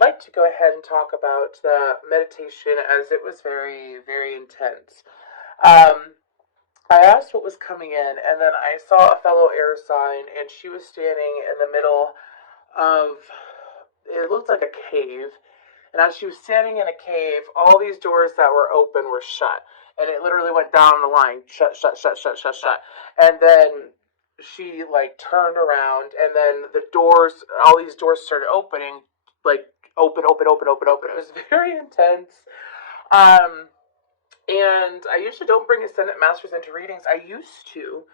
like to go ahead and talk about the meditation as it was very, very intense. Um, I asked what was coming in, and then I saw a fellow air sign, and she was standing in the middle of, it looked like a cave. And as she was standing in a cave, all these doors that were open were shut. And it literally went down the line, shut, shut, shut, shut, shut, shut. And then she like turned around, and then the doors, all these doors started opening, like open, open, open, open, open. It was very intense. Um, and I usually don't bring Ascendant Masters into readings. I used to.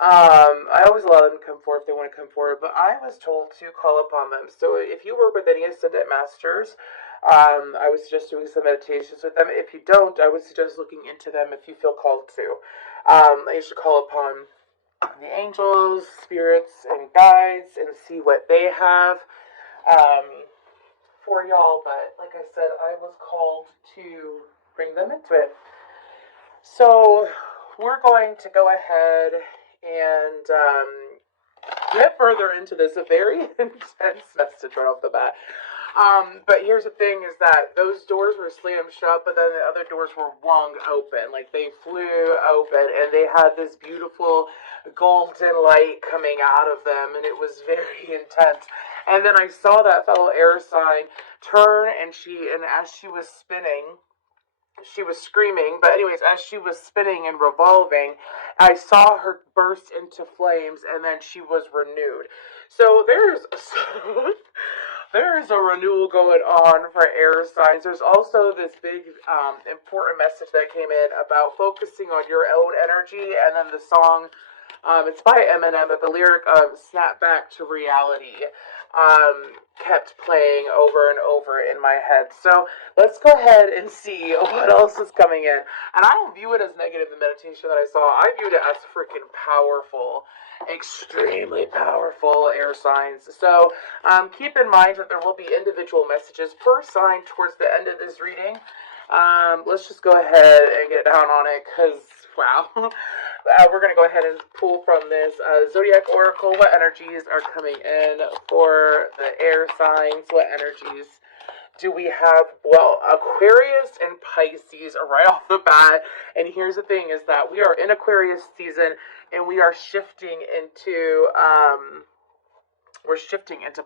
I always allow them to come forward if they want to come forward, but I was told to call upon them. So if you work with any Ascendant Masters, I would suggest doing some meditations with them. If you don't, I would suggest looking into them if you feel called to. I should call upon the angels, spirits, and guides and see what they have for y'all. But like I said, I was called to bring them into it. So we're going to go ahead and get further into this. A very intense message right off the bat. But here's the thing is that those doors were slammed shut, but then the other doors were wung open. Like they flew open, and they had this beautiful golden light coming out of them, and it was very intense. And then I saw that fellow air sign turn, and as she was spinning, she was screaming, but anyways, as she was spinning and revolving, I saw her burst into flames, and then she was renewed. So there's a renewal going on for air signs. There's also this big important message that came in about focusing on your own energy, and then the song, it's by Eminem, but the lyric of Snap Back to Reality kept playing over and over in my head. So let's go ahead and see what else is coming in. And I don't view it as negative, the meditation that I saw. I viewed it as freaking powerful, extremely powerful air signs. So keep in mind that there will be individual messages per sign towards the end of this reading. Let's just go ahead and get down on it, because wow. We're going to go ahead and pull from this Zodiac Oracle. What energies are coming in for the air signs? What energies do we have? Well, Aquarius and Pisces are right off the bat. And here's the thing is that we are in Aquarius season, and we are shifting into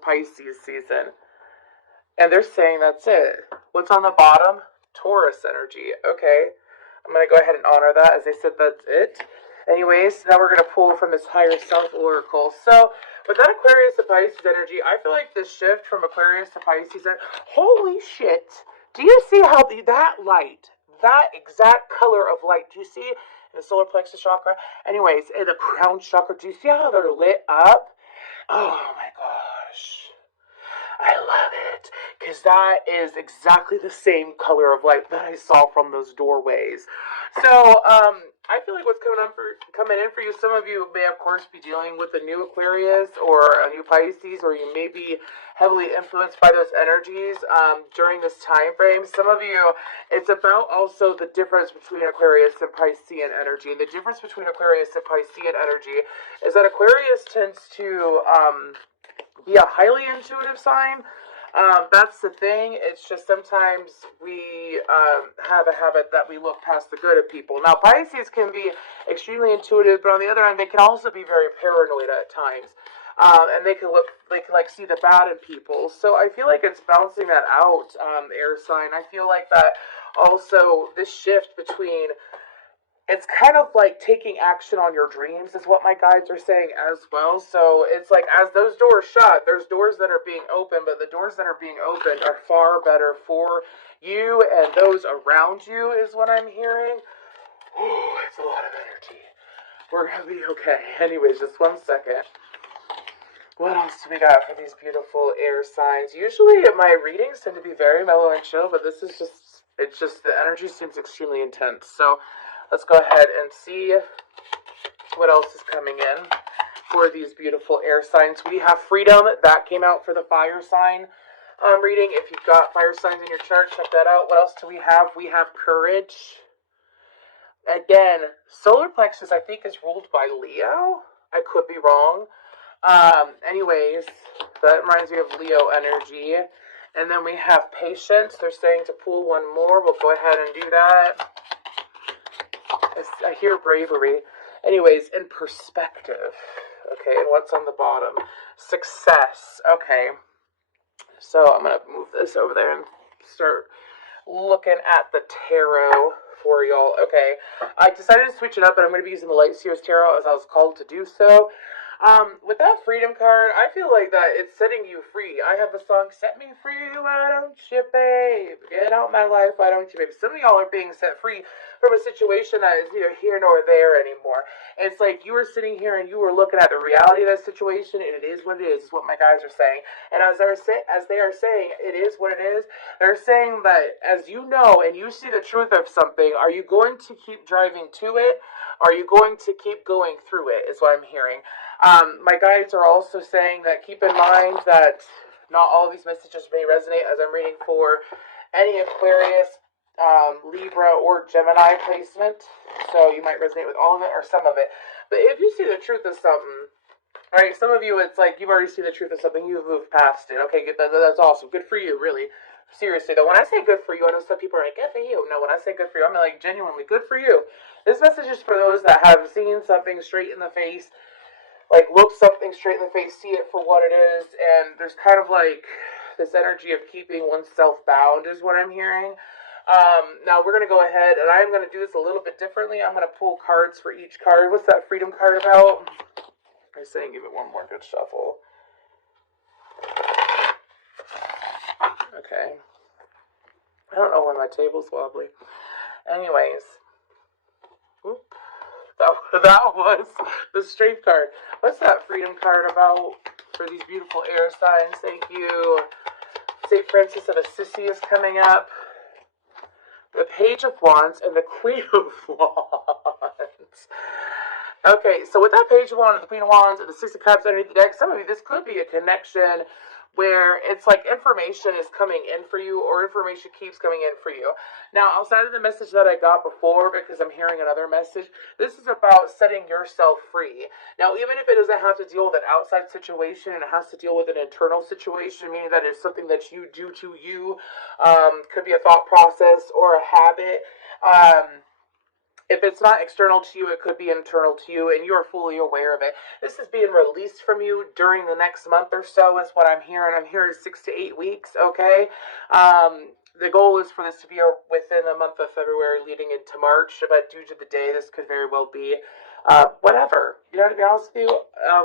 Pisces season. And they're saying that's it. What's on the bottom? Taurus energy. Okay. I'm going to go ahead and honor that, as they said that's it. Anyways, now we're going to pull from this higher self oracle. So, with that Aquarius to Pisces energy, I feel like this shift from Aquarius to Pisces, holy shit, do you see how that light, that exact color of light, do you see in the solar plexus chakra? Anyways, in the crown chakra, do you see how they're lit up? Oh my gosh. I love it, because that is exactly the same color of light that I saw from those doorways. So, I feel like what's coming in for you, some of you may, of course, be dealing with a new Aquarius or a new Pisces, or you may be heavily influenced by those energies during this time frame. Some of you, it's about also the difference between Aquarius and Piscean energy. And the difference between Aquarius and Piscean energy is that Aquarius tends to be a highly intuitive sign. That's the thing. It's just sometimes we have a habit that we look past the good of people. Now, Pisces can be extremely intuitive, but on the other hand, they can also be very paranoid at times. And they can see the bad in people. So I feel like it's balancing that out, air sign. I feel like that also this shift between, it's kind of like taking action on your dreams is what my guides are saying as well. So it's like as those doors shut, there's doors that are being opened, but the doors that are being opened are far better for you and those around you is what I'm hearing. Oh, it's a lot of energy. We're going to be okay. Anyways, just 1 second. What else do we got for these beautiful air signs? Usually my readings tend to be very mellow and chill, but this is just the energy seems extremely intense. So let's go ahead and see what else is coming in for these beautiful air signs. We have freedom. That came out for the fire sign reading. If you've got fire signs in your chart, check that out. What else do we have? We have courage. Again, solar plexus, I think, is ruled by Leo. I could be wrong. Anyways, that reminds me of Leo energy. And then we have patience. They're saying to pull one more. We'll go ahead and do that. I hear bravery. Anyways, in perspective. Okay, and what's on the bottom? Success. Okay. So I'm going to move this over there and start looking at the tarot for y'all. Okay, I decided to switch it up, and I'm going to be using the Light Seers Tarot as I was called to do so. With that freedom card, I feel like that it's setting you free. I have a song, Set Me Free, why don't you, babe? Get out my life, why don't you, babe? Some of y'all are being set free from a situation that is neither here nor there anymore. It's like you were sitting here and you were looking at the reality of that situation, and it is what it is what my guys are saying. And as they are saying, it is what it is, they're saying that as you know and you see the truth of something, are you going to keep driving to it? Are you going to keep going through it, is what I'm hearing. My guides are also saying that keep in mind that not all these messages may resonate, as I'm reading for any Aquarius, Libra, or Gemini placement. So you might resonate with all of it or some of it. But if you see the truth of something, right, some of you, it's like you've already seen the truth of something, you've moved past it. Okay, that's awesome. Good for you, really. Seriously, though, when I say good for you, I know some people are like, good for you. No, when I say good for you, I'm like, genuinely, good for you. This message is for those that have seen something straight in the face, like look something straight in the face, see it for what it is, and there's kind of like this energy of keeping oneself bound is what I'm hearing. Now we're going to go ahead, and I'm going to do this a little bit differently. I'm going to pull cards for each card. What's that freedom card about? I'm saying give it one more good shuffle. Okay. I don't know why my table's wobbly. Anyways. Whoop. That was the strength card. What's that freedom card about for these beautiful air signs? Thank you. St. Francis of Assisi is coming up. The Page of Wands and the Queen of Wands. Okay, so with that Page of Wands, the Queen of Wands, and the Six of Cups underneath the deck, some of you, this could be a connection where it's like information is coming in for you, or information keeps coming in for you. Now, outside of the message that I got before, because I'm hearing another message, this is about setting yourself free. Now, even if it doesn't have to deal with an outside situation, and it has to deal with an internal situation, meaning that it's something that you do to you, could be a thought process or a habit. If it's not external to you, it could be internal to you, and you are fully aware of it. This is being released from you during the next month or so is what I'm hearing. I'm hearing 6 to 8 weeks, okay? The goal is for this to be within the month of February leading into March, but due to the day, this could very well be whatever. You know, to be honest with you,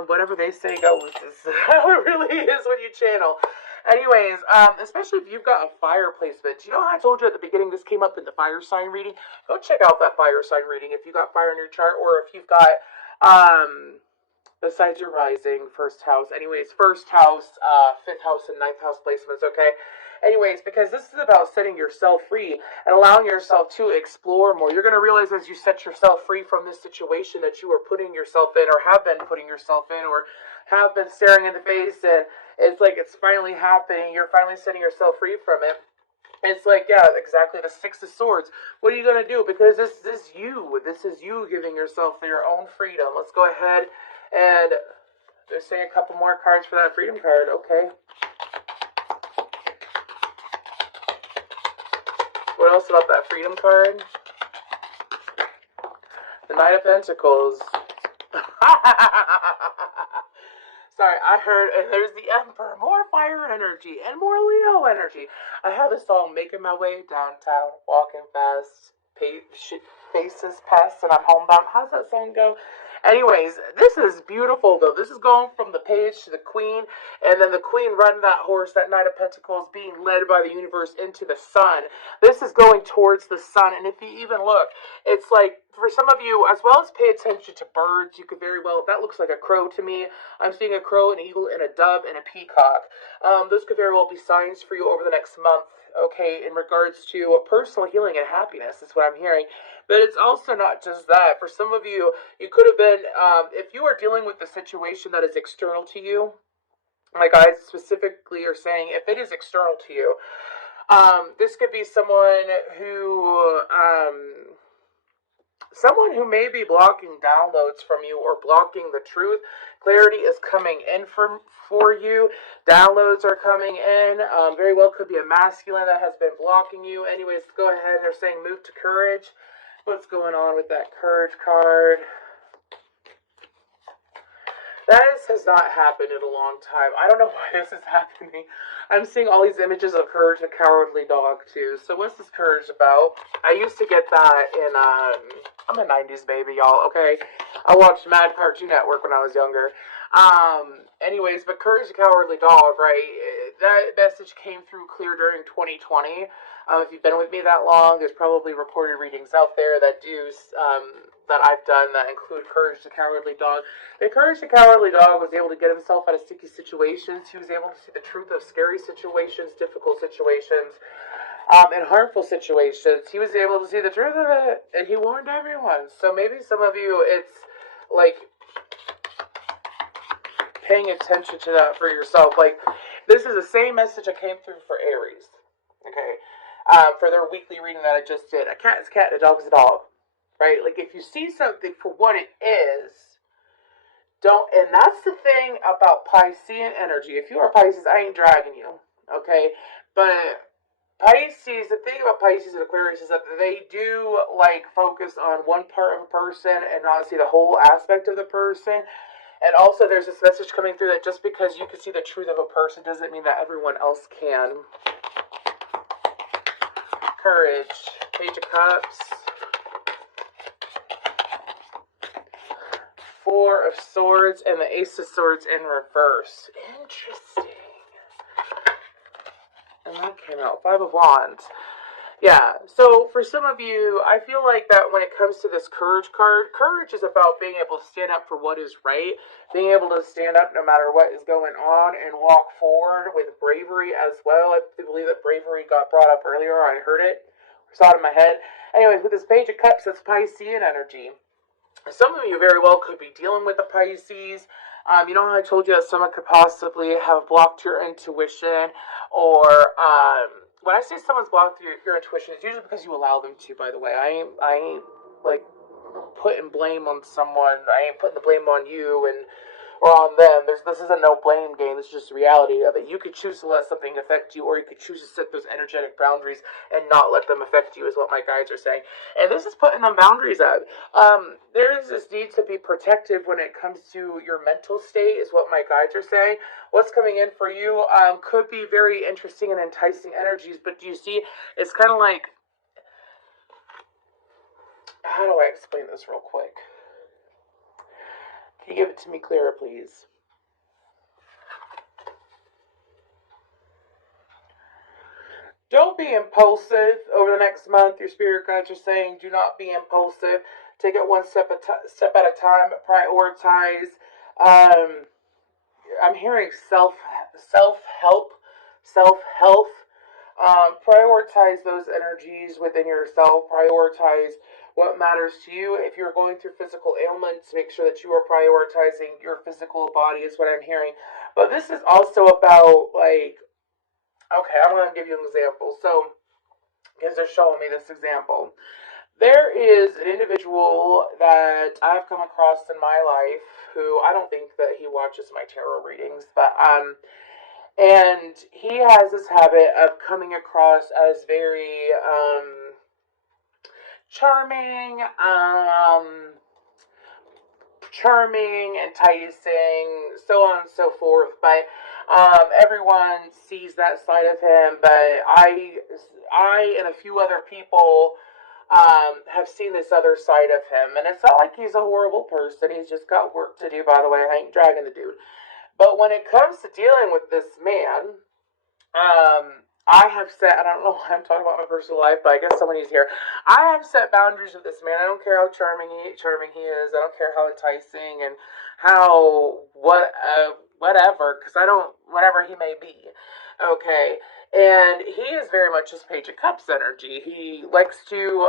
whatever they say goes is how it really is when you channel. Anyways, especially if you've got a fire placement. You know how I told you at the beginning this came up in the fire sign reading? Go check out that fire sign reading if you got fire in your chart, or if you've got, besides your rising, first house. Anyways, first house, fifth house, and ninth house placements, okay? Anyways, because this is about setting yourself free and allowing yourself to explore more. You're going to realize as you set yourself free from this situation that you are putting yourself in, or have been putting yourself in, or have been staring in the face, and it's like it's finally happening. You're finally setting yourself free from it. It's like, yeah, exactly, the Six of Swords. What are you going to do? Because this is you. This is you giving yourself your own freedom. Let's go ahead, and they're saying a couple more cards for that freedom card. Okay. What else about that freedom card? The Knight of Pentacles. Sorry, I heard, and there's the Emperor. More fire energy and more Leo energy. I have a song, Making My Way Downtown, Walking Fast, Faces Past, and I'm Homebound. How's that song go? Anyways, this is beautiful, though. This is going from the page to the Queen, and then the Queen riding that horse, that Knight of Pentacles, being led by the universe into the sun. This is going towards the sun, and if you even look, it's like, for some of you, as well as pay attention to birds, you could very well, that looks like a crow to me. I'm seeing a crow, an eagle, and a dove, and a peacock. Those could very well be signs for you over the next month, okay, in regards to personal healing and happiness, is what I'm hearing. But it's also not just that. For some of you, you could have been, if you are dealing with a situation that is external to you, my guides specifically are saying, if it is external to you, this could be someone who, someone who may be blocking downloads from you or blocking the truth. Clarity is coming in for you. Downloads are coming in. Very well could be a masculine that has been blocking you. Anyways, go ahead. They're saying move to courage. What's going on with that courage card? This has not happened in a long time. I don't know why this is happening. I'm seeing all these images of Courage the Cowardly Dog, too. So what's this Courage about? I used to get that in, I'm a 90s baby, y'all, okay? I watched Mad Cartoon Network when I was younger. Anyways, but Courage the Cowardly Dog, right? That message came through clear during 2020. If you've been with me that long, there's probably recorded readings out there that do, that I've done that include Courage the Cowardly Dog. The Courage the Cowardly Dog was able to get himself out of sticky situations. He was able to see the truth of scary situations, difficult situations, and harmful situations. He was able to see the truth of it, and he warned everyone. So maybe some of you, it's like paying attention to that for yourself. Like, this is the same message that came through for Aries, okay? For their weekly reading that I just did. A cat is a cat, and a dog is a dog, right? Like, if you see something for what it is, don't, and that's the thing about Piscean energy. If you are Pisces, I ain't dragging you, okay? But Pisces, the thing about Pisces and Aquarius is that they do, like, focus on one part of a person and not see the whole aspect of the person. And also, there's this message coming through that just because you can see the truth of a person doesn't mean that everyone else can. Courage. Page of Cups. Four of Swords and the Ace of Swords in reverse. Interesting. And that came out. Five of Wands. Yeah, so for some of you, I feel like that when it comes to this Courage card, courage is about being able to stand up for what is right, being able to stand up no matter what is going on, and walk forward with bravery as well. I believe that bravery got brought up earlier. I heard it, saw it in my head. Anyways, with this Page of Cups, that's Piscean energy. Some of you very well could be dealing with the Pisces. You know how I told you that someone could possibly have blocked your intuition, or when I say someone's blocked your intuition, it's usually because you allow them to. By the way, I ain't like putting blame on someone. I ain't putting the blame on you and or on them. This isn't no blame game. This is just the reality of it. You could choose to let something affect you, or you could choose to set those energetic boundaries and not let them affect you, is what my guides are saying. And this is putting them boundaries up. There is this need to be protective when it comes to your mental state, is what my guides are saying. What's coming in for you could be very interesting and enticing energies, but do you see, it's kind of like, how do I explain this real quick? Can you give it to me clearer, please? Don't be impulsive over the next month. Your spirit guides are saying do not be impulsive. Take it one step at a time. Prioritize. I'm hearing self-help, self-health. Prioritize those energies within yourself. Prioritize what matters to you. If you're going through physical ailments, make sure that you are prioritizing your physical body, is what I'm hearing. But this is also about, like, okay, I'm going to give you an example. So, because they're showing me this example. There is an individual that I've come across in my life who, I don't think that he watches my tarot readings, but and he has this habit of coming across as very charming, enticing, so on and so forth. But everyone sees that side of him. But I and a few other people have seen this other side of him. And it's not like he's a horrible person. He's just got work to do, by the way. I ain't dragging the dude. But when it comes to dealing with this man, I have set, I don't know why I'm talking about my personal life, but I guess somebody's here. I have set boundaries with this man. I don't care how charming he is. I don't care how enticing and how, whatever, because I don't, whatever he may be. Okay. And he is very much his Page of Cups energy. He likes to,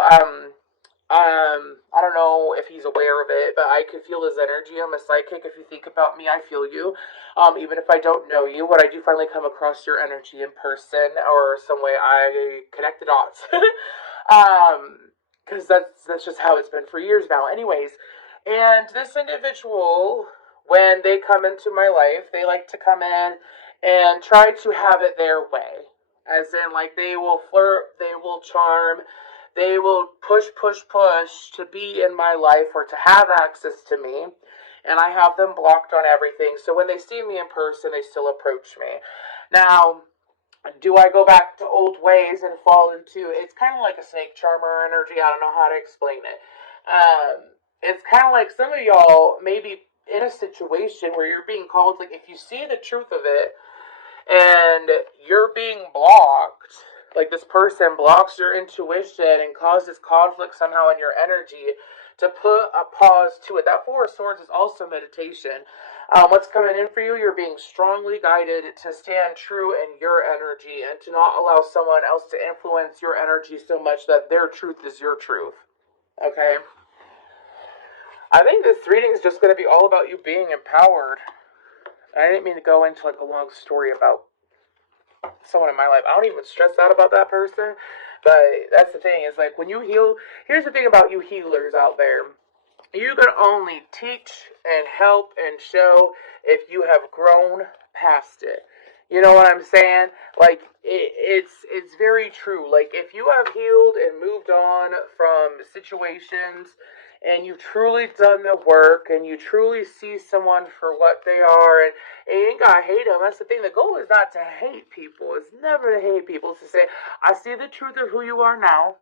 I don't know if he's aware of it, but I can feel his energy. I'm a psychic. If you think about me, I feel you. Even if I don't know you, when I do finally come across your energy in person or some way, I connect the dots. because that's just how it's been for years now. Anyways, and this individual, when they come into my life, they like to come in and try to have it their way. As in, like, they will flirt, they will charm, they will push, push, push to be in my life or to have access to me. And I have them blocked on everything. So when they see me in person, they still approach me. Now, do I go back to old ways and fall into, it's kind of like a snake charmer energy. I don't know how to explain it. It's kind of like some of y'all may be in a situation where you're being called, like, if you see the truth of it and you're being blocked, like this person blocks your intuition and causes conflict somehow in your energy, to put a pause to it. That Four of Swords is also meditation. What's coming in for you? You're being strongly guided to stand true in your energy and to not allow someone else to influence your energy so much that their truth is your truth. Okay? I think this reading is just going to be all about you being empowered. I didn't mean to go into like a long story about someone in my life. I don't even stress out about that person. But that's the thing, is like when you heal, here's the thing about you healers out there. You can only teach and help and show if you have grown past it. You know what I'm saying? Like, it's very true. Like, if you have healed and moved on from situations and you've truly done the work and you truly see someone for what they are, and you ain't gotta hate them. That's the thing. The goal is not to hate people. It's never to hate people. It's to say, I see the truth of who you are now,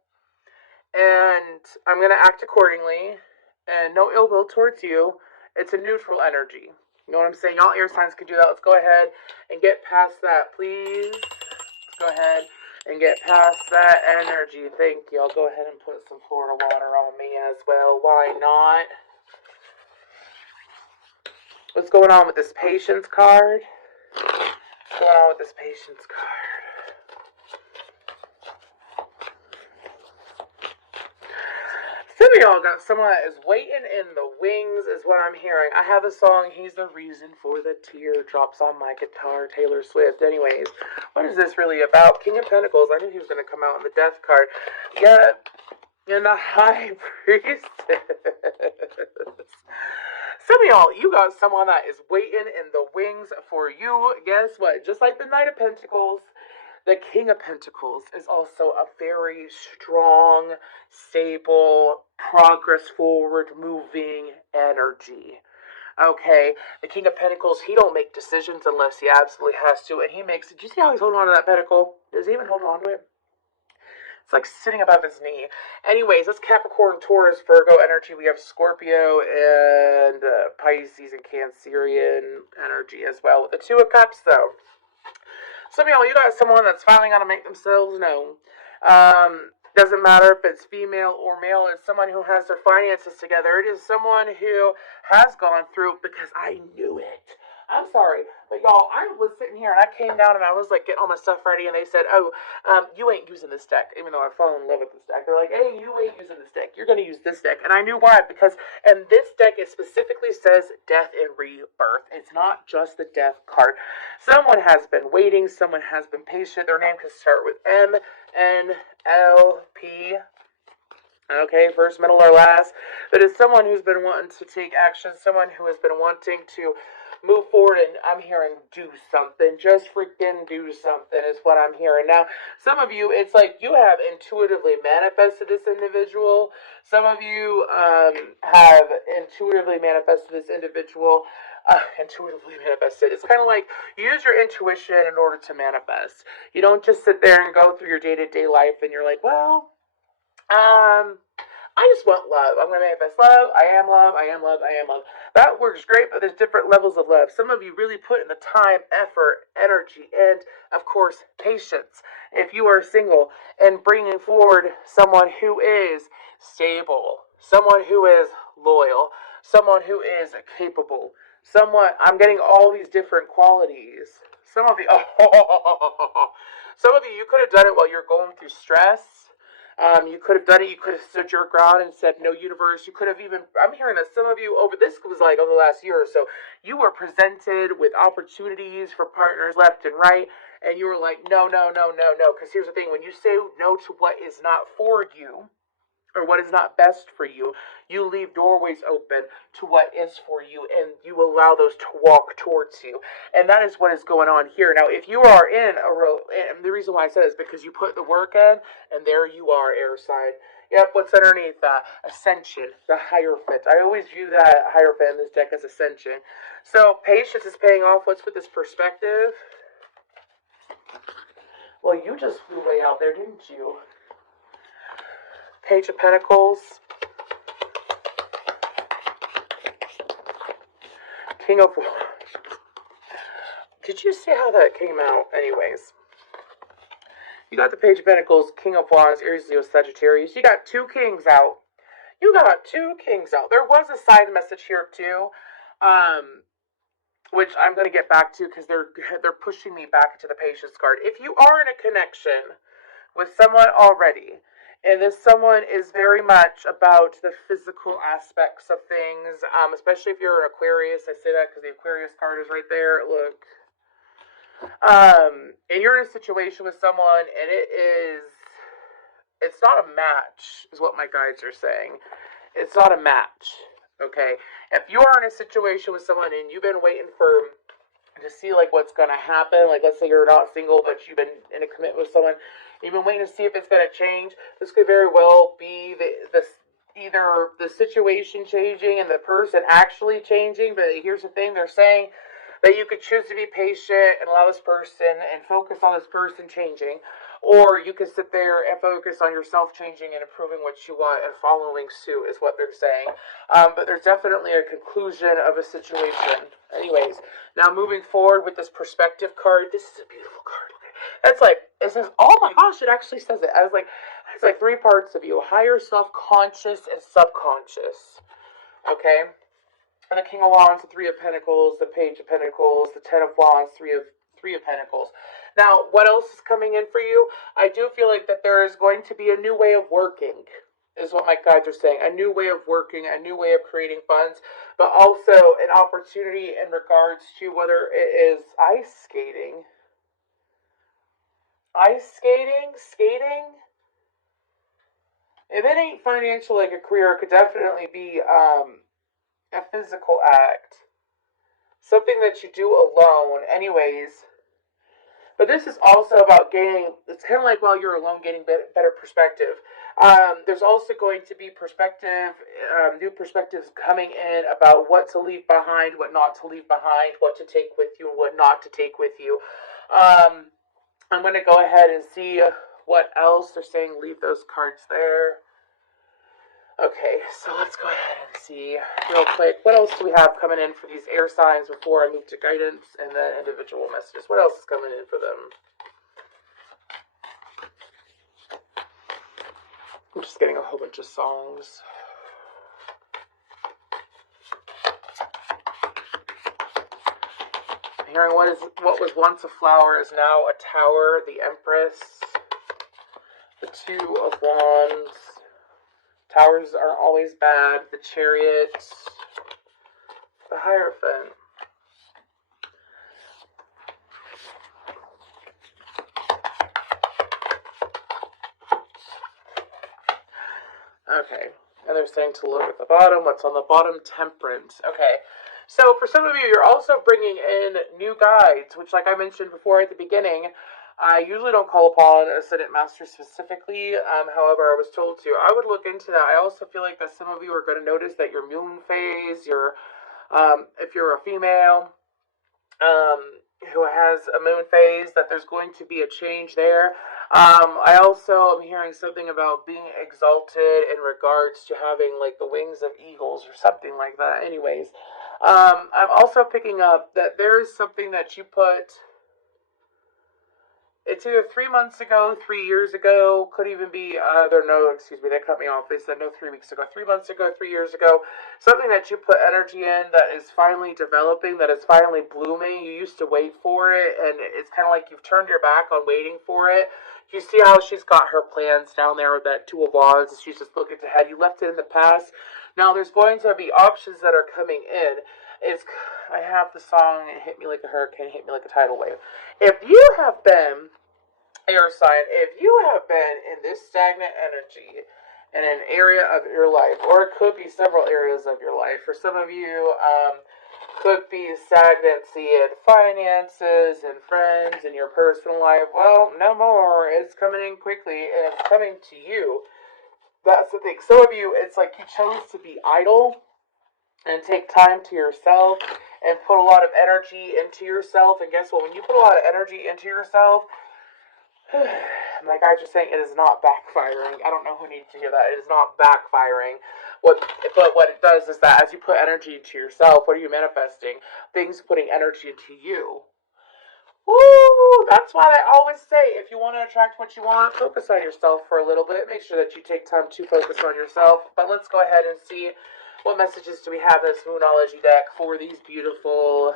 and I'm going to act accordingly, and no ill will towards you. It's a neutral energy. You know what I'm saying? Y'all air signs can do that. Let's go ahead and get past that, please. Let's go ahead and get past that energy. Thank you. I'll go ahead and put some Florida water on me as well. Why not? What's going on with this patience card? What's going on with this patience card? Some of y'all got someone that is waiting in the wings, is what I'm hearing. I have a song, He's the Reason for the Teardrops on my guitar, Taylor Swift. Anyways, what is this really about? King of Pentacles. I knew he was going to come out in the Death card. Yeah, and the High Priestess. Some of y'all, you got someone that is waiting in the wings for you. Guess what? Just like the Knight of Pentacles, the King of Pentacles is also a very strong, stable, progress forward moving energy. Okay, the King of Pentacles, he don't make decisions unless he absolutely has to, and he makes it. Do you see how he's holding on to that pentacle? Does he even hold on to it? It's like sitting above his knee. Anyways, that's Capricorn, Taurus, Virgo energy. We have Scorpio and Pisces and Cancerian energy as well. With the Two of Cups, though. Some of y'all, you got someone that's finally going to make themselves known. Doesn't matter if it's female or male. It's someone who has their finances together. It is someone who has gone through, because I knew it. I'm sorry, but y'all, I was sitting here and I came down and I was like getting all my stuff ready, and they said, oh, you ain't using this deck, even though I fell in love with this deck. They're like, hey, you ain't using this deck. You're going to use this deck. And I knew why, because, and this deck, it specifically says death and rebirth. It's not just the death card. Someone has been waiting. Someone has been patient. Their name can start with M, N, L, P. Okay, first, middle, or last. But it's someone who's been wanting to take action. Someone who has been wanting to move forward, and I'm hearing do something. Just freaking do something is what I'm hearing. Now, some of you, it's like you have intuitively manifested this individual. Some of you have intuitively manifested this individual. Intuitively manifested. It's kind of like you use your intuition in order to manifest. You don't just sit there and go through your day-to-day life and you're like, well, I just want love. I'm going to manifest love. I am love. I am love. I am love. That works great, but there's different levels of love. Some of you really put in the time, effort, energy, and, of course, patience. If you are single, and bringing forward someone who is stable, someone who is loyal, someone who is capable, someone, I'm getting all these different qualities. Some of you, some of you could have done it while you're going through stress. You could have done it. You could have stood your ground and said, no, universe. You could have even, I'm hearing that some of you this was like over the last year or so, you were presented with opportunities for partners left and right, and you were like, no, no, no, no, no. Because here's the thing, when you say no to what is not for you, or what is not best for you. You leave doorways open to what is for you, and you allow those to walk towards you. And that is what is going on here. Now, if you are in a and the reason why I said it is because you put the work in, and there you are, air sign. Yep, what's underneath that? Ascension, the Hierophant. I always view that Hierophant in this deck as Ascension. So, patience is paying off. What's with this perspective? Well, you just flew way out there, didn't you? Page of Pentacles. King of Wands. Did you see how that came out? Anyways. You got the Page of Pentacles, King of Wands, Aries, Leo, Sagittarius. You got two kings out. You got two kings out. There was a side message here too, which I'm going to get back to because they're pushing me back into the Patience card. If you are in a connection with someone already, and this someone is very much about the physical aspects of things, especially if you're an Aquarius. I say that because the Aquarius card is right there. Look. And you're in a situation with someone, and it's not a match, is what my guides are saying. It's not a match, okay? If you are in a situation with someone, and you've been waiting to see, like, what's going to happen, like, let's say you're not single, but you've been in a commitment with someone, you've been waiting to see if it's going to change, this could very well be either the situation changing and the person actually changing, but here's the thing, they're saying that you could choose to be patient and allow this person and focus on this person changing. Or you could sit there and focus on yourself changing and improving what you want and following suit is what they're saying. But there's definitely a conclusion of a situation. Anyways, now moving forward with this perspective card. This is a beautiful card. That's like, it says, oh my gosh, it actually says it. I was like, it's like three parts of you. Higher self-conscious and subconscious. Okay? And the King of Wands, the Three of Pentacles, the Page of Pentacles, the Ten of Wands, Three of Pentacles. Now, what else is coming in for you? I do feel like that there is going to be a new way of working, is what my guides are saying. A new way of working, a new way of creating funds, but also an opportunity in regards to whether it is ice skating. Ice skating? Skating? If it ain't financial like a career, it could definitely be, a physical act. Something that you do alone. Anyways. But this is also about gaining, it's kind of like while you're alone, getting better perspective. There's also going to be perspective, new perspectives coming in about what to leave behind, what not to leave behind, what to take with you, and what not to take with you. I'm going to go ahead and see what else they're saying. Leave those cards there. Okay, so let's go ahead and see real quick. What else do we have coming in for these air signs before I move to guidance and then individual messages? What else is coming in for them? I'm just getting a whole bunch of songs. I'm hearing what was once a flower is now a tower. The Empress. The Two of Wands. Towers aren't always bad. The Chariot. The Hierophant. Okay. And they're saying to look at the bottom. What's on the bottom? Temperance. Okay. So for some of you, you're also bringing in new guides, which, like I mentioned before at the beginning, I usually don't call upon a Ascendant Master specifically. However, I was told to. I would look into that. I also feel like that some of you are going to notice that your moon phase, if you're a female who has a moon phase, that there's going to be a change there. I also am hearing something about being exalted in regards to having like the wings of eagles or something like that. Anyways, I'm also picking up that there is something that you put. It's either 3 months ago, 3 years ago, could even be, they cut me off. They said no 3 weeks ago. 3 months ago, 3 years ago. Something that you put energy in that is finally developing, that is finally blooming. You used to wait for it, and it's kind of like you've turned your back on waiting for it. You see how she's got her plans down there with that Two of Wands. She's just looking ahead. You left it in the past. Now there's going to be options that are coming in. I have the song, Hit Me Like a Hurricane, Hit Me Like a Tidal Wave. If you have been, air sign, if you have been in this stagnant energy, in an area of your life, or it could be several areas of your life. For some of you, could be stagnancy in finances and friends and your personal life. Well, no more. It's coming in quickly, and it's coming to you. That's the thing. Some of you, it's like you chose to be idle and take time to yourself and put a lot of energy into yourself. And guess what? When you put a lot of energy into yourself, my guys are saying it is not backfiring. I don't know who needs to hear that. It is not backfiring. But what it does is that as you put energy into yourself, what are you manifesting? Things putting energy into you. Woo! That's why I always say, if you want to attract what you want, focus on yourself for a little bit. Make sure that you take time to focus on yourself. But let's go ahead and see what messages do we have in this Moonology deck for these beautiful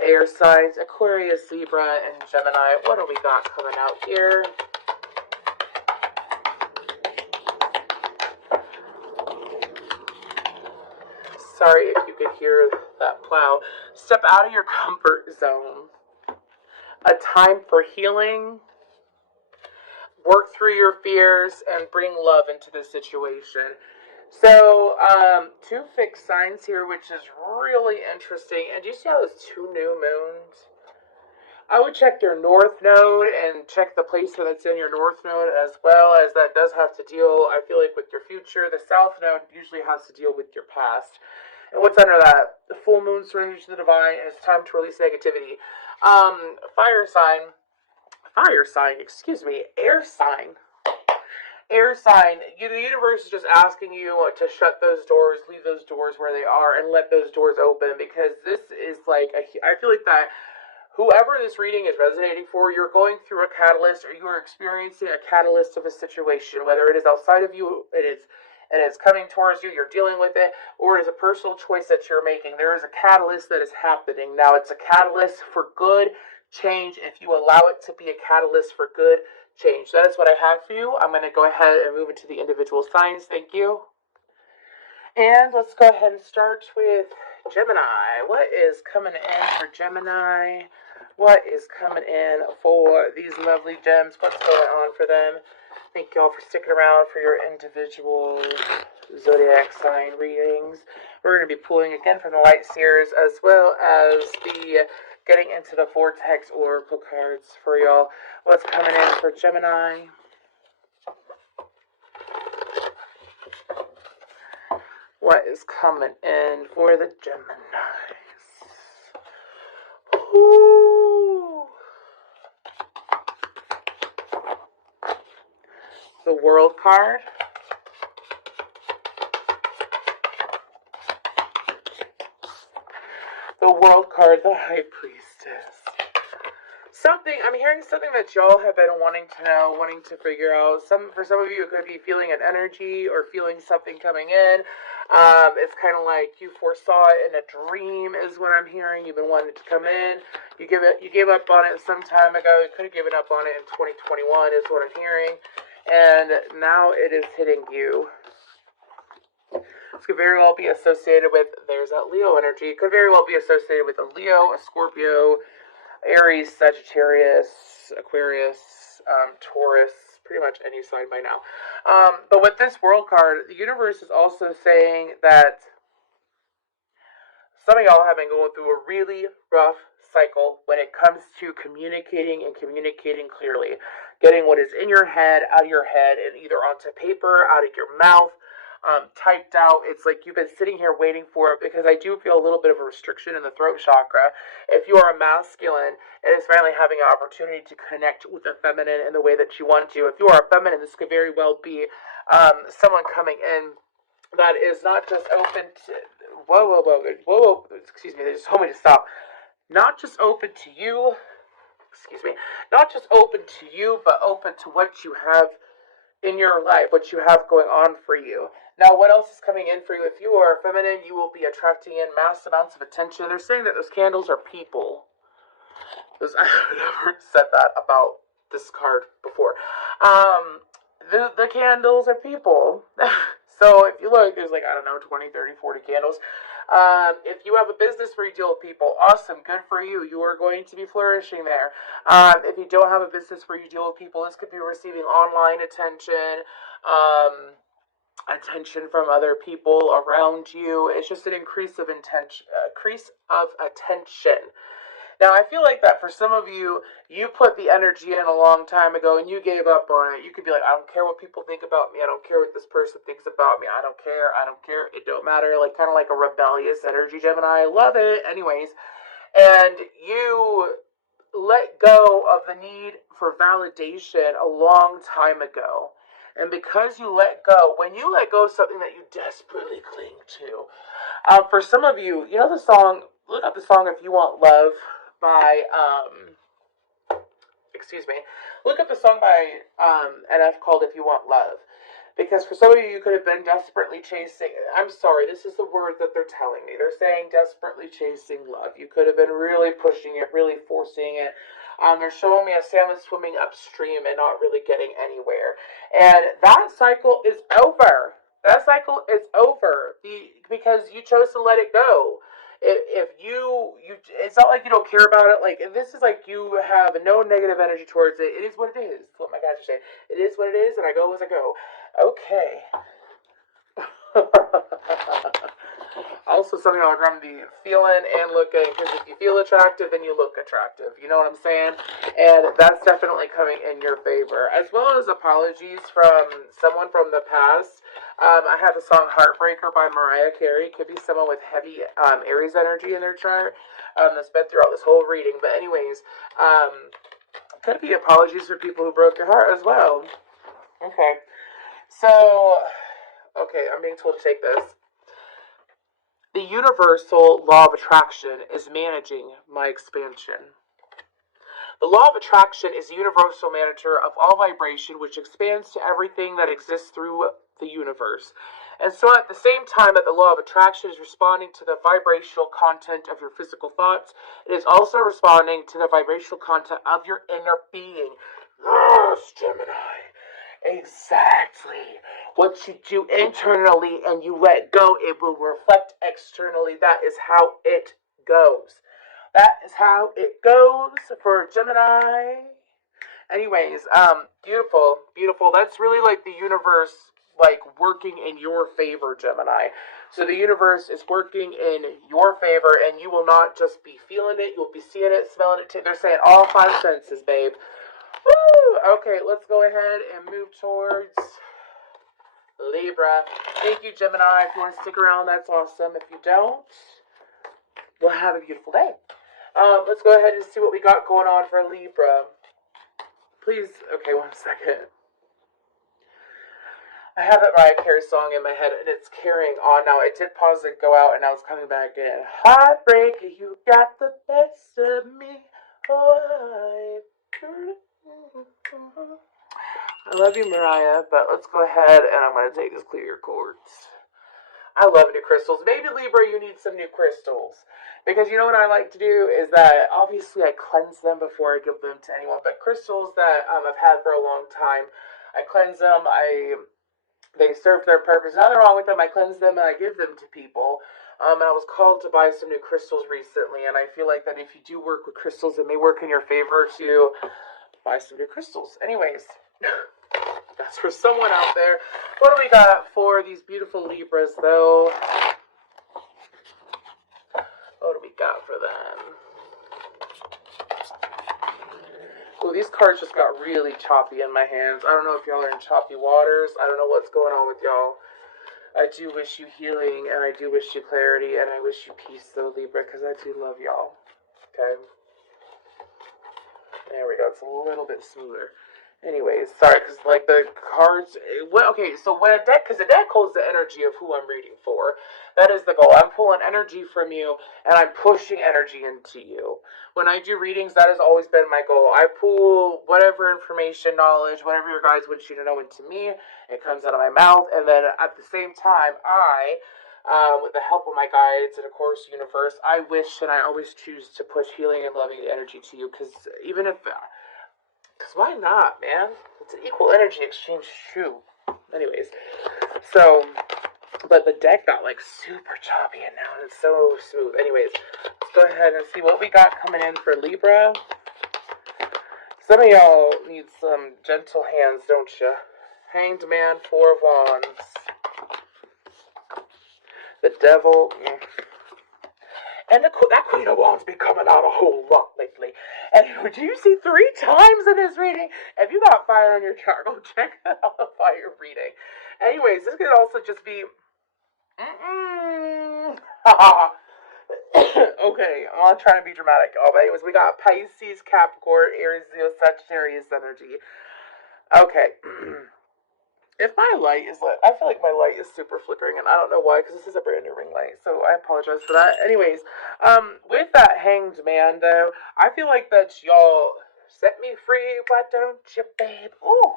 air signs, Aquarius, Libra, and Gemini. What do we got coming out here? Sorry if you could hear that plow. Step out of your comfort zone. A time for healing. Work through your fears and bring love into the situation. So, two fixed signs here, which is really interesting. And do you see how those two new moons? I would check your north node and check the placement that's in your north node, as well as that does have to deal, I feel like, with your future. The south node usually has to deal with your past. And what's under that? The full moon, surrender to the divine, and it's time to release negativity. Air sign. Air sign, the universe is just asking you to shut those doors, leave those doors where they are, and let those doors open, because this is like, I feel like that whoever this reading is resonating for, you're going through a catalyst, or you are experiencing a catalyst of a situation, whether it is outside of you, and it's coming towards you, you're dealing with it, or it is a personal choice that you're making. There is a catalyst that is happening. Now, it's a catalyst for good change if you allow it to be a catalyst for good change. That is what I have for you. I'm going to go ahead and move into the individual signs. Thank you. And let's go ahead and start with Gemini. What is coming in for Gemini? What is coming in for these lovely gems? What's going on for them? Thank you all for sticking around for your individual zodiac sign readings. We're going to be pulling again from the Light Seers, as well as the getting into the Vortex Oracle cards for y'all. What's coming in for Gemini? What is coming in for the Geminis? Ooh. The World card. The World card, the High Priestess. I'm hearing something that y'all have been wanting to know, wanting to figure out. For some of you, it could be feeling an energy or feeling something coming in. It's kind of like you foresaw it in a dream, is what I'm hearing. You've been wanting it to come in. You gave up on it some time ago. You could have given up on it in 2021, is what I'm hearing. And now it is hitting you. This could very well be associated with, there's that Leo energy. It could very well be associated with a Leo, a Scorpio, Aries, Sagittarius, Aquarius, Taurus, pretty much any sign by now. But with this World card, the universe is also saying that some of y'all have been going through a really rough cycle when it comes to communicating and communicating clearly. Getting what is in your head, out of your head, and either onto paper, out of your mouth, typed out. It's like you've been sitting here waiting for it, because I do feel a little bit of a restriction in the throat chakra. If you are a masculine, it is finally having an opportunity to connect with the feminine in the way that you want to. If you are a feminine, this could very well be someone coming in that is not just open to, whoa, excuse me, they just told me to stop. Not just open to you, not just open to you, but open to what you have in your life, what you have going on for you. Now, what else is coming in for you? If you are feminine, you will be attracting in mass amounts of attention. They're saying that those candles are people. I've never said that about this card before. The candles are people. So if you look, there's 20, 30, 40 candles. If you have a business where you deal with people, awesome, good for you. You are going to be flourishing there. If you don't have a business where you deal with people, this could be receiving online attention. attention from other people around you. It's just an increase of attention. Now, I feel like that for some of you, you put the energy in a long time ago and you gave up on it. You could be like, I don't care what people think about me. I don't care what this person thinks about me. I don't care. I don't care. It don't matter. Like, kind of like a rebellious energy, Gemini. I love it. Anyways, and you let go of the need for validation a long time ago. And because you let go, when you let go of something that you desperately cling to, for some of you, you know the song, look up the song If You Want Love by, look up the song by NF called If You Want Love. Because for some of you, you could have been desperately chasing, I'm sorry, this is the word that they're telling me. They're saying desperately chasing love. You could have been really pushing it, really forcing it. They're showing me a salmon swimming upstream and not really getting anywhere. And that cycle is over. That cycle is over because you chose to let it go. If you, it's not like you don't care about it. Like, this is like you have no negative energy towards it. It is what it is. That's what my guys are saying. It is what it is, and I go as I go. Okay. Also, some of y'all are going to be feeling and looking, because if you feel attractive, then you look attractive. You know what I'm saying? And that's definitely coming in your favor. As well as apologies from someone from the past. I have the song Heartbreaker by Mariah Carey. Could be someone with heavy Aries energy in their chart that's been throughout this whole reading. But anyways, could be apologies for people who broke your heart as well. Okay. So, okay, I'm being told to take this. The universal law of attraction is managing my expansion. The law of attraction is the universal manager of all vibration, which expands to everything that exists through the universe. And so at the same time that the law of attraction is responding to the vibrational content of your physical thoughts, it is also responding to the vibrational content of your inner being. Yes, Gemini. Exactly. What you do internally and you let go, it will reflect externally. That is how it goes. That is how it goes for Gemini. Anyways, beautiful, beautiful. That's really like the universe, like, working in your favor, Gemini. So the universe is working in your favor, and you will not just be feeling it, you'll be seeing it, smelling it, too. They're saying all five senses, babe. Woo! Okay, let's go ahead and move towards Libra. Thank you, Gemini. If you want to stick around, that's awesome. If you don't, we'll have a beautiful day. Let's go ahead and see what we got going on for Libra. Please, okay, 1 second. I have that Mariah Carey song in my head, and it's carrying on now. It did pause and go out, and now it's coming back in. Heartbreaker, you got the best of me. Oh, I love you, Mariah, but let's go ahead, and I'm going to take this clear your cords. I love new crystals. Maybe, Libra, you need some new crystals. Because you know what I like to do is that, obviously, I cleanse them before I give them to anyone. But crystals that I've had for a long time, I cleanse them. They serve their purpose. Nothing wrong with them. I cleanse them and I give them to people. And I was called to buy some new crystals recently. And I feel like that if you do work with crystals, it may work in your favor to buy some new crystals. Anyways, that's for someone out there. What do we got for these beautiful Libras, though? What do we got for them? Oh, these cards just got really choppy in my hands. I don't know if y'all are in choppy waters. I don't know what's going on with y'all. I do wish you healing, and I do wish you clarity, and I wish you peace, though, Libra, because I do love y'all. Okay? There we go. It's a little bit smoother. Anyways, sorry, because, like, the cards... Well, okay, so when a deck... Because the deck holds the energy of who I'm reading for. That is the goal. I'm pulling energy from you, and I'm pushing energy into you. When I do readings, that has always been my goal. I pull whatever information, knowledge, whatever your guides want you to know into me. It comes out of my mouth, and then at the same time, with the help of my guides and, of course, universe, I wish and I always choose to push healing and loving energy to you, because even if... Because why not, man? It's an equal energy exchange, too. Anyways, so, but the deck got, like, super choppy, and now it's so smooth. Anyways, let's go ahead and see what we got coming in for Libra. Some of y'all need some gentle hands, don't you? Hanged Man, 4 of Wands. The Devil. And that Queen of Wands be coming out a whole lot lately. And do you see 3 times in this reading? If you got fire on your chart, go check out the fire reading. Anyways, this could also just be... Okay, I'm not trying to be dramatic. Oh, but anyways, we got Pisces, Capricorn, Aries, Leo, Sagittarius energy. Okay. If my light is lit, I feel like my light is super flickering, and I don't know why, because this is a brand new ring light, so I apologize for that. Anyways, with that Hanged Man, though, I feel like that y'all set me free, why don't you, babe? Ooh.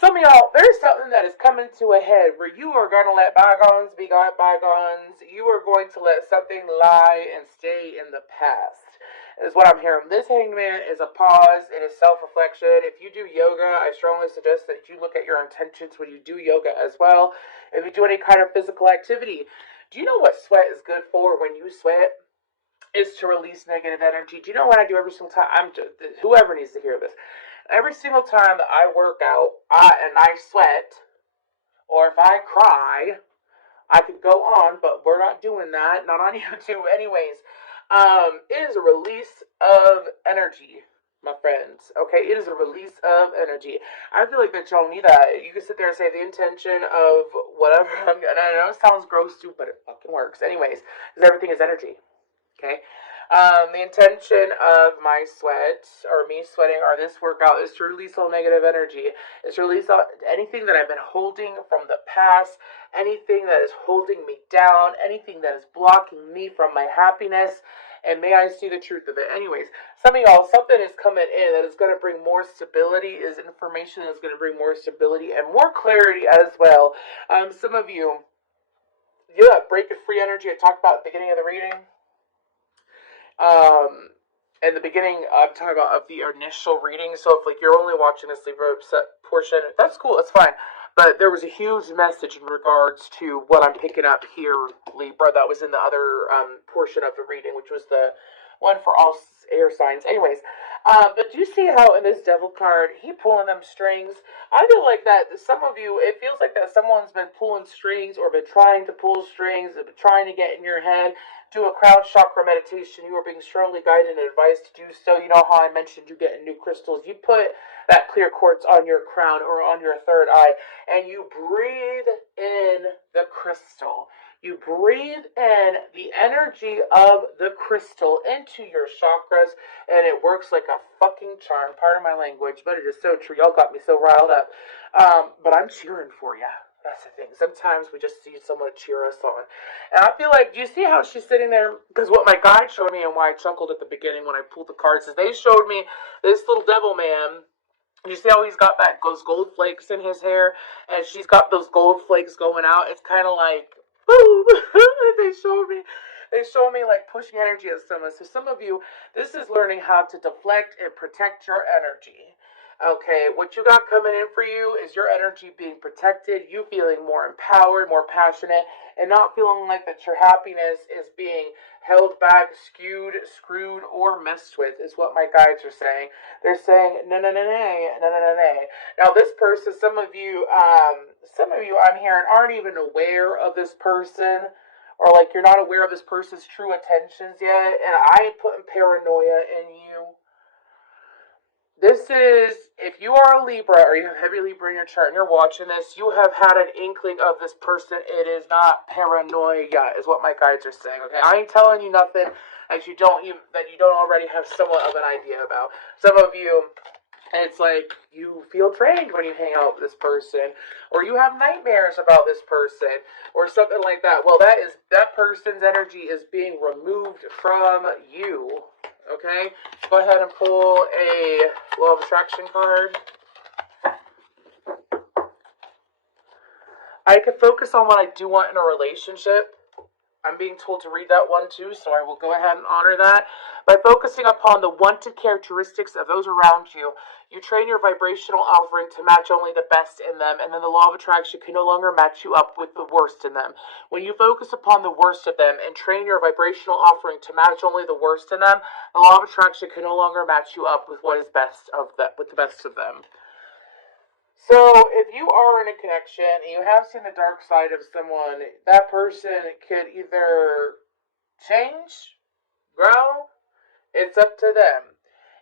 Some of y'all, there's something that is coming to a head where you are going to let bygones be bygones. You are going to let something lie and stay in the past, is what I'm hearing. This Hanged Man is a pause. It is self-reflection. If you do yoga, I strongly suggest that you look at your intentions when you do yoga as well. If you do any kind of physical activity, do you know what sweat is good for when you sweat? It's to release negative energy. Do you know what I do every single time? Whoever needs to hear this. Every single time that I work out and I sweat, or if I cry, I could go on, but we're not doing that. Not on YouTube. Anyways, it is a release of energy, my friends. Okay, it is a release of energy. I feel like that y'all need that. You can sit there and say the intention of whatever. And I know it sounds gross too, but it fucking works. Anyways, because everything is energy. Okay. The intention of my sweat, or me sweating, or this workout, is to release all negative energy. It's to release all, anything that I've been holding from the past, anything that is holding me down, anything that is blocking me from my happiness, and may I see the truth of it. Anyways, some of y'all, something is coming in that is going to bring more stability, is information that's going to bring more stability and more clarity as well. Some of you have break free energy I talked about at the beginning of the reading. In the beginning, I'm talking about of the initial reading. So if like you're only watching this Libra portion, that's cool, that's fine. But there was a huge message in regards to what I'm picking up here, Libra, that was in the other portion of the reading, which was the one for all air signs. Anyways, but do you see how in this Devil card, he pulling them strings? I feel like that some of you, it feels like that someone's been pulling strings or been trying to pull strings, trying to get in your head. Do a crown chakra meditation. You are being strongly guided and advised to do so. You know how I mentioned you getting new crystals. You put that clear quartz on your crown or on your third eye, and you breathe in the crystal. You breathe in the energy of the crystal into your chakras, and it works like a fucking charm. Pardon my language, but it is so true. Y'all got me so riled up. But I'm cheering for you. That's the thing. Sometimes we just need someone to cheer us on. And I feel like, do you see how she's sitting there? Because what my guide showed me and why I chuckled at the beginning when I pulled the cards is they showed me this little devil man. You see how he's got those gold flakes in his hair? And she's got those gold flakes going out. It's kind of like, boom. They showed me like pushing energy at someone. So some of you, this is learning how to deflect and protect your energy. Okay, what you got coming in for you is your energy being protected, you feeling more empowered, more passionate, and not feeling like that your happiness is being held back, skewed, screwed, or messed with, is what my guides are saying. They're saying, no. Now this person, some of you I'm hearing aren't even aware of this person, or like you're not aware of this person's true intentions yet, and I am putting paranoia in you. This is, if you are a Libra or you have heavy Libra in your chart and you're watching this, you have had an inkling of this person. It is not paranoia, is what my guides are saying. Okay, I ain't telling you nothing that you don't already have somewhat of an idea about. Some of you, it's like you feel drained when you hang out with this person, or you have nightmares about this person, or something like that. Well, that person's energy is being removed from you. Okay, go ahead and pull a Law of Attraction card. I can focus on what I do want in a relationship. I'm being told to read that one too, so I will go ahead and honor that. By focusing upon the wanted characteristics of those around you, you train your vibrational offering to match only the best in them, and then the law of attraction can no longer match you up with the worst in them. When you focus upon the worst of them and train your vibrational offering to match only the worst in them, the law of attraction can no longer match you up with what is best of them, with the best of them. So, if you are in a connection and you have seen the dark side of someone, that person could either change, grow, it's up to them.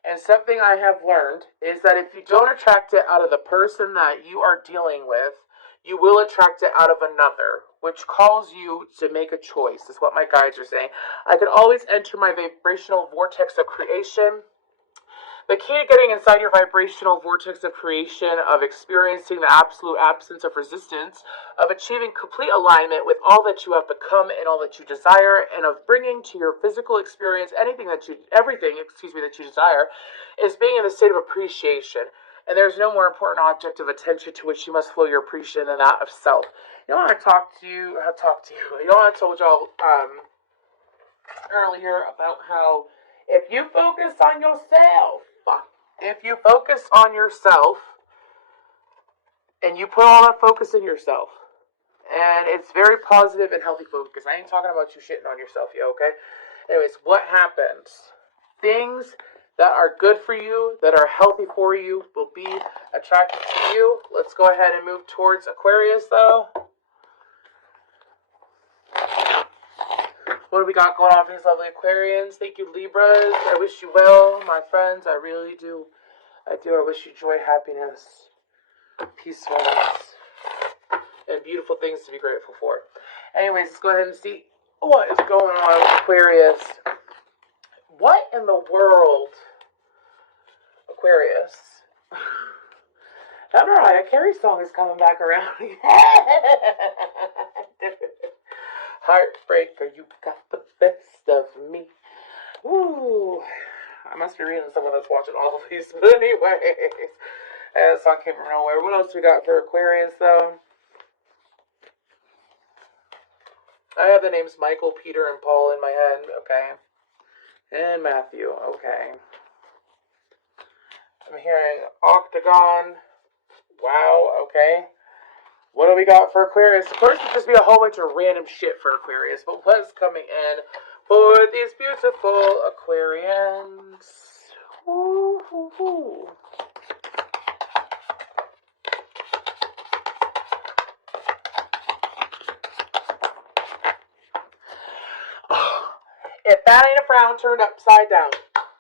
And something I have learned is that if you don't attract it out of the person that you are dealing with, you will attract it out of another, which calls you to make a choice, is what my guides are saying. I can always enter my vibrational vortex of creation. The key to getting inside your vibrational vortex of creation, of experiencing the absolute absence of resistance, of achieving complete alignment with all that you have become and all that you desire, and of bringing to your physical experience everything that you desire, is being in the state of appreciation. And there's no more important object of attention to which you must flow your appreciation than that of self. You know, I talked to you. You know, I told y'all earlier about how if you focus on yourself, and you put all that focus in yourself, and it's very positive and healthy focus. I ain't talking about you shitting on yourself, okay? Anyways, what happens? Things that are good for you, that are healthy for you, will be attracted to you. Let's go ahead and move towards Aquarius, though. What do we got going on for these lovely Aquarians? Thank you, Libras. I wish you well, my friends. I really do. I wish you joy, happiness, peacefulness, and beautiful things to be grateful for. Anyways, let's go ahead and see what is going on with Aquarius. What in the world, Aquarius? That Mariah Carey song is coming back around. Heartbreaker, you got the best of me. Woo. I must be reading someone that's watching all of these. But anyways, that song came from nowhere. What else we got for Aquarius, though? I have the names Michael, Peter, and Paul in my head. Okay. And Matthew. Okay. I'm hearing Octagon. Wow. Okay. What do we got for Aquarius? Of course, it'll just be a whole bunch of random shit for Aquarius. But what's coming in for these beautiful Aquarians? Ooh, ooh, ooh. If that ain't a frown turned upside down,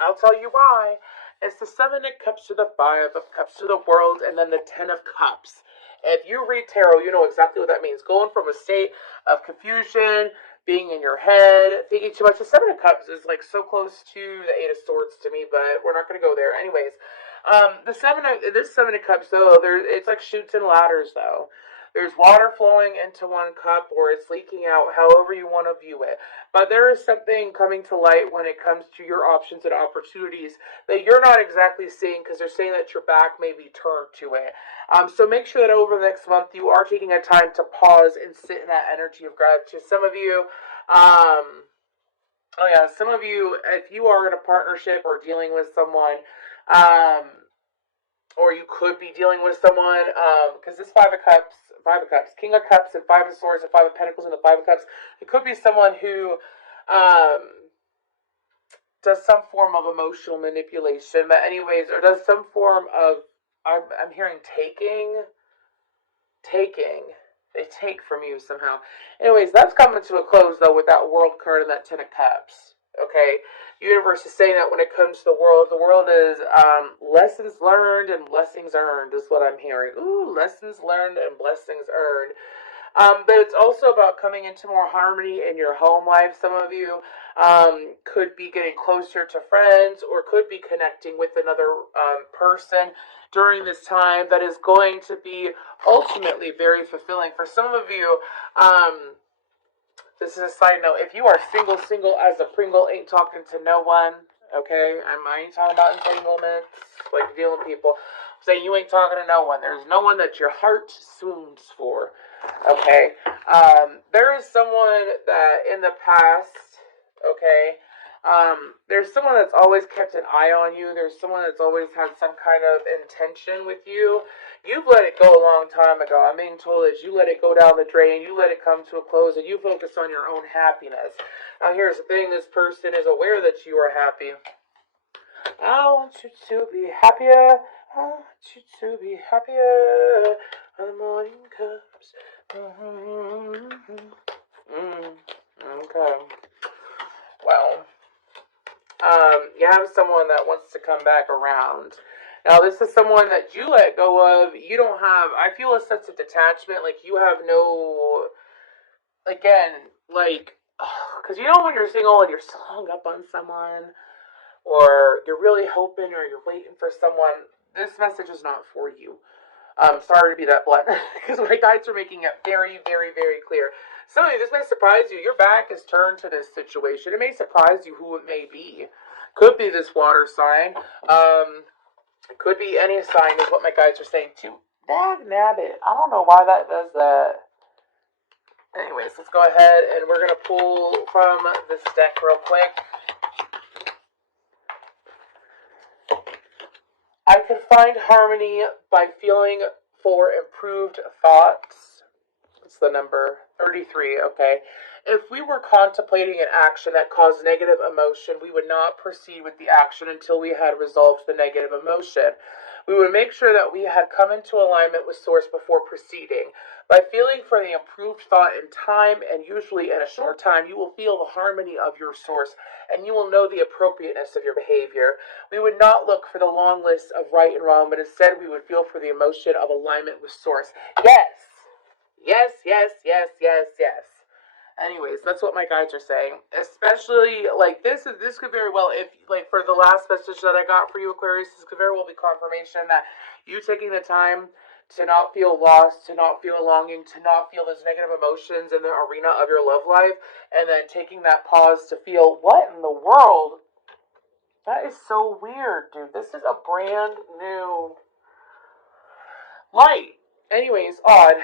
I'll tell you why. It's the 7 of Cups to the 5 of Cups to the World, and then the 10 of Cups. If you read tarot, you know exactly what that means. Going from a state of confusion, being in your head, thinking too much. The 7 of Cups is like so close to the 8 of Swords to me, but we're not going to go there. Anyways, this 7 of Cups, though, it's like chutes and ladders, though. There's water flowing into one cup, or it's leaking out, however you want to view it. But there is something coming to light when it comes to your options and opportunities that you're not exactly seeing, because they're saying that your back may be turned to it. So make sure that over the next month you are taking a time to pause and sit in that energy of gratitude. Some of you, if you are in a partnership or dealing with someone, or you could be dealing with someone, because this Five of Cups, King of Cups, and Five of Swords, and Five of Pentacles, and the Five of Cups, it could be someone who does some form of emotional manipulation, but anyways, or does some form of, I'm hearing taking. They take from you somehow. Anyways, that's coming to a close, though, with that World card and that 10 of Cups. Okay? Universe is saying that when it comes to the world is lessons learned and blessings earned, is what I'm hearing. Ooh, lessons learned and blessings earned. But it's also about coming into more harmony in your home life. Some of you could be getting closer to friends, or could be connecting with another person during this time that is going to be ultimately very fulfilling. For some of you, this is a side note. If you are single as a Pringle, ain't talking to no one, okay? I ain't talking about entanglements, like dealing with people. I'm saying you ain't talking to no one. There's no one that your heart swoons for, okay? There is someone that in the past, okay, there's someone that's always kept an eye on you. There's someone that's always had some kind of intention with you. You've let it go a long time ago. I'm being told that you let it go down the drain. You let it come to a close, and you focus on your own happiness. Now, here's the thing. This person is aware that you are happy. I want you to be happier. I want you to be happier when the morning comes. Okay. Well, you have someone that wants to come back around. Now, this is someone that you let go of. You don't have, I feel a sense of detachment. Like, you have no, again, like, because you know when you're single and you're still hung up on someone, or you're really hoping, or you're waiting for someone, this message is not for you. I'm sorry to be that blunt, because my guides are making it very, very, very clear. Some of you, this may surprise you. Your back is turned to this situation. It may surprise you who it may be. Could be this water sign. It could be any sign is what my guides are saying too. Dag nabbit. I don't know why that does that. Anyways, let's go ahead and we're going to pull from this deck real quick. I can find harmony by feeling for improved thoughts. It's the number 33, okay? If we were contemplating an action that caused negative emotion, we would not proceed with the action until we had resolved the negative emotion. We would make sure that we had come into alignment with Source before proceeding. By feeling for the improved thought in time, and usually in a short time, you will feel the harmony of your Source, and you will know the appropriateness of your behavior. We would not look for the long list of right and wrong, but instead we would feel for the emotion of alignment with Source. Yes! Yes, yes, yes, yes, yes. Anyways, that's what my guides are saying. Especially, like, this could very well, if, like, for the last message that I got for you, Aquarius, this could very well be confirmation that you taking the time to not feel lost, to not feel longing, to not feel those negative emotions in the arena of your love life, and then taking that pause to feel, what in the world? That is so weird, dude. This is a brand new light. Anyways, odd.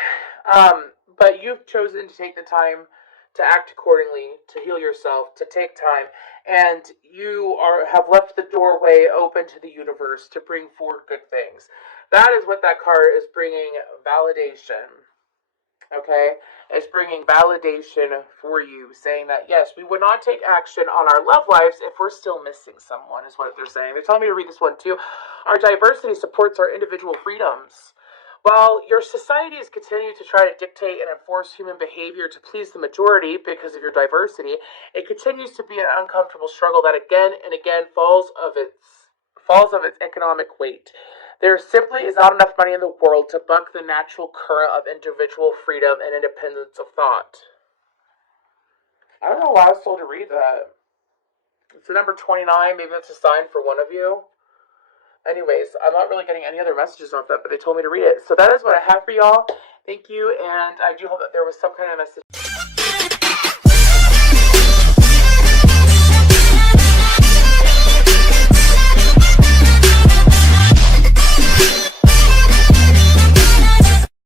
But you've chosen to take the time to act accordingly, to heal yourself, to take time, and you have left the doorway open to the universe to bring forward good things. That is what that card is bringing, validation. Okay? It's bringing validation for you, saying that, yes, we would not take action on our love lives if we're still missing someone, is what they're saying. They're telling me to read this one, too. Our diversity supports our individual freedoms. While your societies continue to try to dictate and enforce human behavior to please the majority because of your diversity, it continues to be an uncomfortable struggle that again and again falls of its economic weight. There simply is not enough money in the world to buck the natural current of individual freedom and independence of thought. I don't know why I was told to read that. It's the number 29. Maybe that's a sign for one of you. Anyways, I'm not really getting any other messages on that, but they told me to read it. So that is what I have for y'all. Thank you, and I do hope that there was some kind of message.